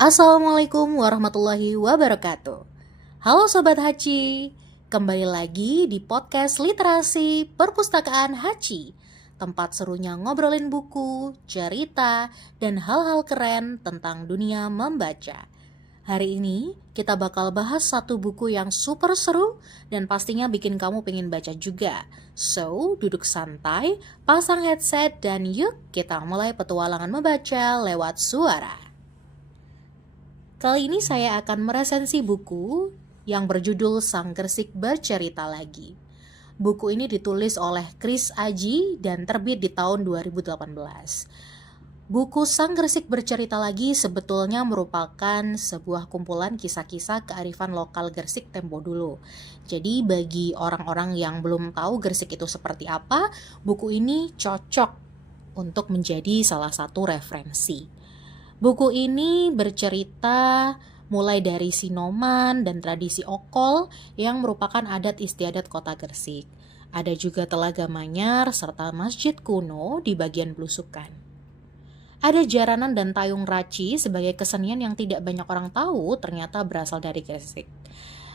Assalamualaikum warahmatullahi wabarakatuh. Halo Sobat Haci, kembali lagi di podcast Literasi Perpustakaan Haci, tempat serunya ngobrolin buku, cerita, dan hal-hal keren tentang dunia membaca. Hari ini kita bakal bahas satu buku yang super seru dan pastinya bikin kamu pengen baca juga. So, duduk santai, pasang headset, dan yuk kita mulai petualangan membaca lewat suara. Kali ini saya akan meresensi buku yang berjudul Sang Gresik Bercerita Lagi. Buku ini ditulis oleh Chris Aji dan terbit di tahun 2018. Buku Sang Gresik Bercerita Lagi sebetulnya merupakan sebuah kumpulan kisah-kisah kearifan lokal Gresik tempo dulu. Jadi bagi orang-orang yang belum tahu Gresik itu seperti apa, buku ini cocok untuk menjadi salah satu referensi. Buku ini bercerita mulai dari Sinoman dan tradisi Okol yang merupakan adat istiadat kota Gresik. Ada juga Telaga Manyar serta masjid kuno di bagian belusukan. Ada jaranan dan tayung raci sebagai kesenian yang tidak banyak orang tahu ternyata berasal dari Gresik.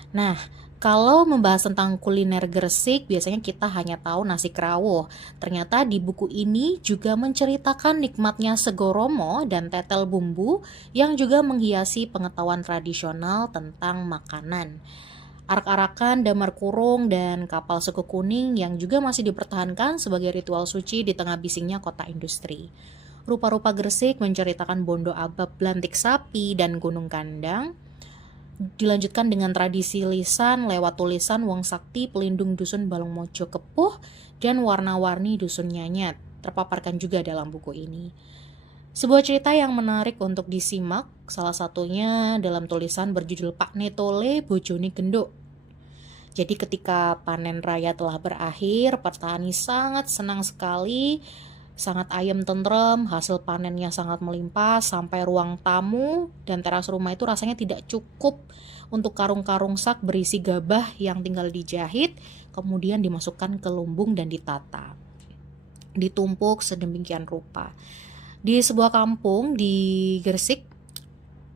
Nah, kalau membahas tentang kuliner Gresik, biasanya kita hanya tahu nasi kerawuh. Ternyata di buku ini juga menceritakan nikmatnya sego romo dan tetel bumbu yang juga menghiasi pengetahuan tradisional tentang makanan. Arak-arakan, damar kurung, dan kapal sego kuning yang juga masih dipertahankan sebagai ritual suci di tengah bisingnya kota industri. Rupa-rupa Gresik menceritakan Bondo Abab Blantik Sapi dan Gunung Kandang. Dilanjutkan dengan tradisi lisan lewat tulisan Wong Sakti pelindung dusun Balong Mojo Kepuh dan warna-warni dusun Nyanyat terpaparkan juga dalam buku ini. Sebuah cerita yang menarik untuk disimak, salah satunya dalam tulisan berjudul Pak Netole Bojone Genduk. Jadi ketika panen raya telah berakhir, petani sangat senang sekali, sangat ayem tentrem, hasil panennya sangat melimpah sampai ruang tamu dan teras rumah itu rasanya tidak cukup untuk karung-karung sak berisi gabah yang tinggal dijahit, kemudian dimasukkan ke lumbung dan ditata. Ditumpuk sedemikian rupa. Di sebuah kampung di Gresik,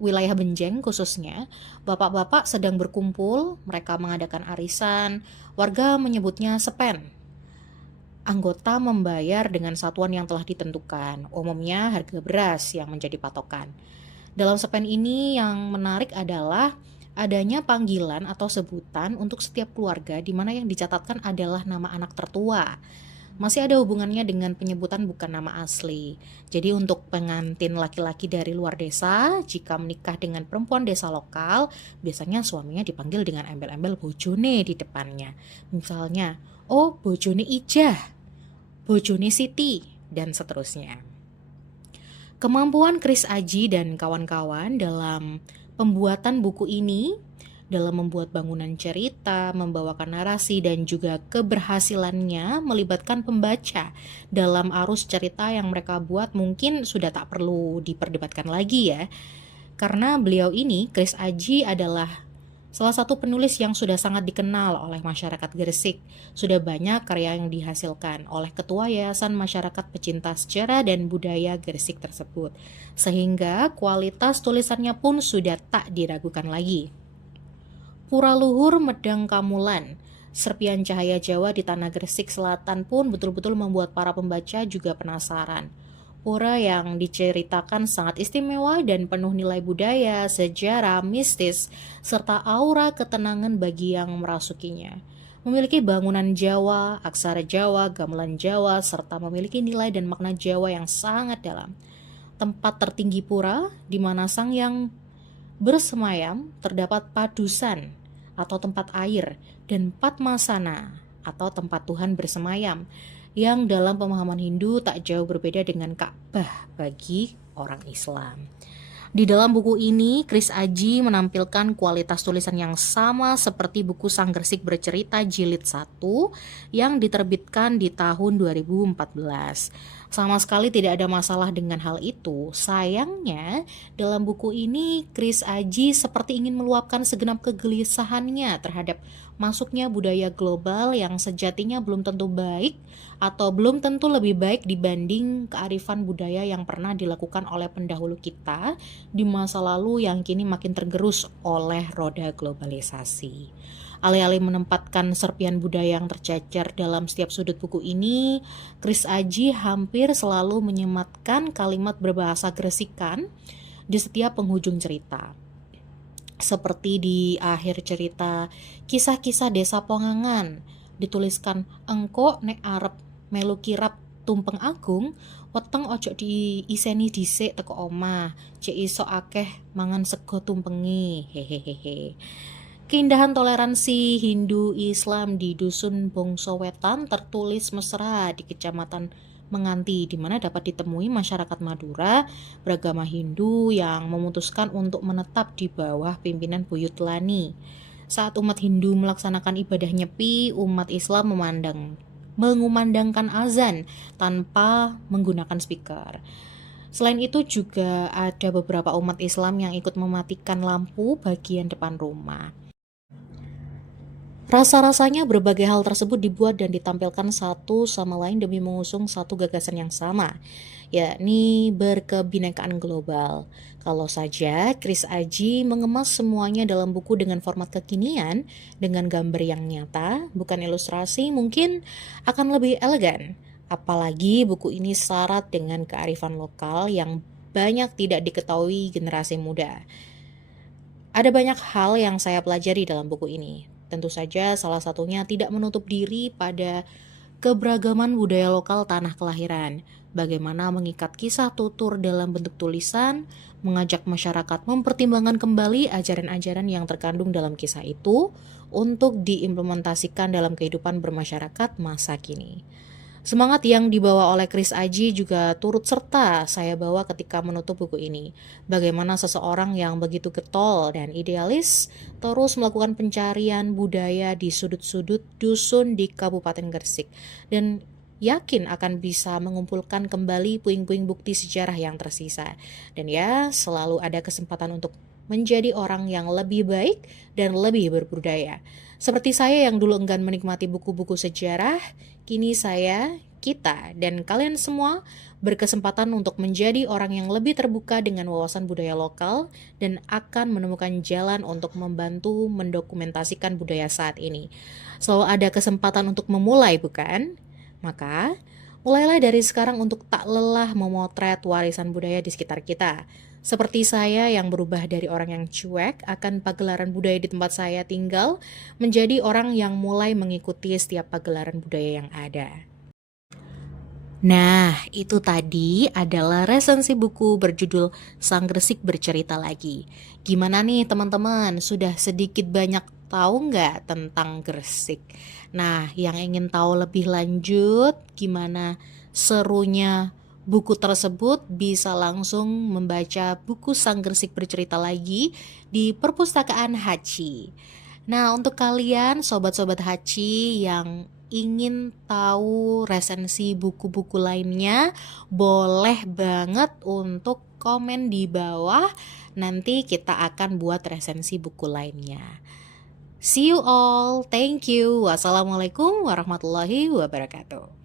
wilayah Benjeng khususnya, bapak-bapak sedang berkumpul, mereka mengadakan arisan, warga menyebutnya sepen. Anggota membayar dengan satuan yang telah ditentukan, umumnya harga beras yang menjadi patokan. Dalam sepen ini yang menarik adalah adanya panggilan atau sebutan untuk setiap keluarga di mana yang dicatatkan adalah nama anak tertua. Masih ada hubungannya dengan penyebutan bukan nama asli. Jadi untuk pengantin laki-laki dari luar desa, jika menikah dengan perempuan desa lokal, biasanya suaminya dipanggil dengan embel-embel bojone di depannya. Misalnya, oh bojone Ijah, Bojone Siti, dan seterusnya. Kemampuan Chris Aji dan kawan-kawan dalam pembuatan buku ini, dalam membuat bangunan cerita, membawakan narasi, dan juga keberhasilannya melibatkan pembaca dalam arus cerita yang mereka buat mungkin sudah tak perlu diperdebatkan lagi ya. Karena beliau ini, Chris Aji adalah salah satu penulis yang sudah sangat dikenal oleh masyarakat Gresik. Sudah banyak karya yang dihasilkan oleh Ketua Yayasan Masyarakat Pecinta Sejarah dan Budaya Gresik tersebut. Sehingga kualitas tulisannya pun sudah tak diragukan lagi. Pura Luhur Medang Kamulan, serpian cahaya Jawa di tanah Gresik Selatan pun betul-betul membuat para pembaca juga penasaran. Pura yang diceritakan sangat istimewa dan penuh nilai budaya, sejarah, mistis, serta aura ketenangan bagi yang merasukinya. Memiliki bangunan Jawa, aksara Jawa, gamelan Jawa, serta memiliki nilai dan makna Jawa yang sangat dalam. Tempat tertinggi pura, di mana sang yang bersemayam, terdapat padusan atau tempat air, dan Padmasana atau tempat Tuhan bersemayam, yang dalam pemahaman Hindu tak jauh berbeda dengan Ka'bah bagi orang Islam. Di dalam buku ini, Chris Aji menampilkan kualitas tulisan yang sama seperti buku Sang Gresik Bercerita Jilid 1 yang diterbitkan di tahun 2014. Sama sekali tidak ada masalah dengan hal itu. Sayangnya, dalam buku ini Chris Aji seperti ingin meluapkan segenap kegelisahannya terhadap masuknya budaya global yang sejatinya belum tentu baik atau belum tentu lebih baik dibanding kearifan budaya yang pernah dilakukan oleh pendahulu kita di masa lalu yang kini makin tergerus oleh roda globalisasi. Alih-alih menempatkan serpian budaya yang tercecer dalam setiap sudut buku ini, Chris Aji hampir selalu menyematkan kalimat berbahasa Gresikan di setiap penghujung cerita. Seperti di akhir cerita Kisah-kisah Desa Pongangan, dituliskan engko nek arep melu kirap tumpeng agung, weteng ojo diiseni dhisik teko omah, cek iso akeh mangan sego tumpengi. Hehehe. Keindahan toleransi Hindu-Islam di Dusun Bongso Wetan tertulis mesra di Kecamatan Menganti, di mana dapat ditemui masyarakat Madura beragama Hindu yang memutuskan untuk menetap di bawah pimpinan Buyut Lani. Saat umat Hindu melaksanakan ibadah nyepi, umat Islam mengumandangkan azan tanpa menggunakan speaker. Selain itu juga ada beberapa umat Islam yang ikut mematikan lampu bagian depan rumah. Rasa-rasanya berbagai hal tersebut dibuat dan ditampilkan satu sama lain demi mengusung satu gagasan yang sama, yakni berkebinekaan global. Kalau saja Chris Aji mengemas semuanya dalam buku dengan format kekinian, dengan gambar yang nyata, bukan ilustrasi, mungkin akan lebih elegan. Apalagi buku ini syarat dengan kearifan lokal yang banyak tidak diketahui generasi muda. Ada banyak hal yang saya pelajari dalam buku ini. Tentu saja salah satunya tidak menutup diri pada keberagaman budaya lokal tanah kelahiran. Bagaimana mengikat kisah tutur dalam bentuk tulisan, mengajak masyarakat mempertimbangkan kembali ajaran-ajaran yang terkandung dalam kisah itu untuk diimplementasikan dalam kehidupan bermasyarakat masa kini. Semangat yang dibawa oleh Chris Aji juga turut serta saya bawa ketika menutup buku ini. Bagaimana seseorang yang begitu getol dan idealis terus melakukan pencarian budaya di sudut-sudut dusun di Kabupaten Gresik dan yakin akan bisa mengumpulkan kembali puing-puing bukti sejarah yang tersisa. Dan ya, selalu ada kesempatan untuk menjadi orang yang lebih baik dan lebih berbudaya. Seperti saya yang dulu enggan menikmati buku-buku sejarah, kini saya, kita, dan kalian semua berkesempatan untuk menjadi orang yang lebih terbuka dengan wawasan budaya lokal dan akan menemukan jalan untuk membantu mendokumentasikan budaya saat ini. Selalu ada kesempatan untuk memulai, bukan? Maka, mulailah dari sekarang untuk tak lelah memotret warisan budaya di sekitar kita. Seperti saya yang berubah dari orang yang cuek akan pagelaran budaya di tempat saya tinggal, menjadi orang yang mulai mengikuti setiap pagelaran budaya yang ada. Nah, itu tadi adalah resensi buku berjudul Sang Gresik Bercerita Lagi. Gimana nih teman-teman, sudah sedikit banyak tahu nggak tentang Gresik? Nah, yang ingin tahu lebih lanjut gimana serunya buku tersebut bisa langsung membaca buku Sang Gresik Bercerita Lagi di Perpustakaan Hachi. Nah, untuk kalian sobat-sobat Hachi yang ingin tahu resensi buku-buku lainnya, boleh banget untuk komen di bawah. Nanti kita akan buat resensi buku lainnya. See you all, thank you. Wassalamualaikum warahmatullahi wabarakatuh.